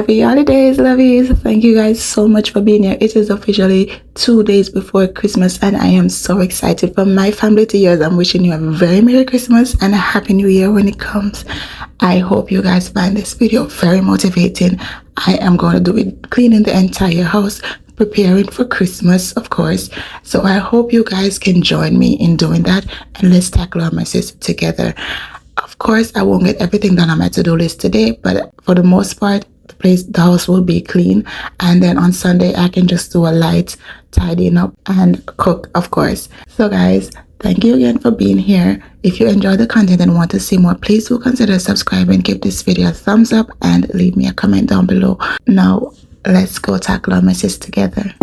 Happy holidays, lovies. Thank you guys so much for being here. It is officially 2 days before Christmas and I am so excited. For my family to yours, I'm wishing you a very Merry Christmas and a Happy New Year when it comes. I hope you guys find this video very motivating. I am going to do it cleaning the entire house, preparing for Christmas, of course. So I hope you guys can join me in doing that and let's tackle our messes together. Of course, I won't get everything done on my to-do list today, but for the most part, the house will be clean, and then on Sunday I can just do a light tidying up and cook, of course. So guys, thank you again for being here. If you enjoy the content and want to see more, please do consider subscribing, give this video a thumbs up and leave me a comment down below. Now let's go tackle our messes together.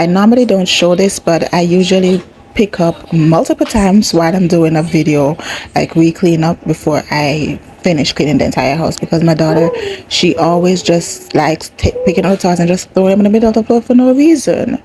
I normally don't show this, but I usually pick up multiple times while I'm doing a video, like we clean up before I finish cleaning the entire house, because my daughter, she always just likes picking up the towels and just throwing them in the middle of the floor for no reason.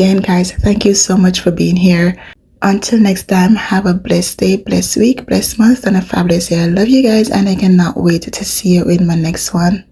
again, guys, thank you so much for being here. Until next time, have a blessed day, blessed week, blessed month, and a fabulous year. I love you guys, and I cannot wait to see you in my next one.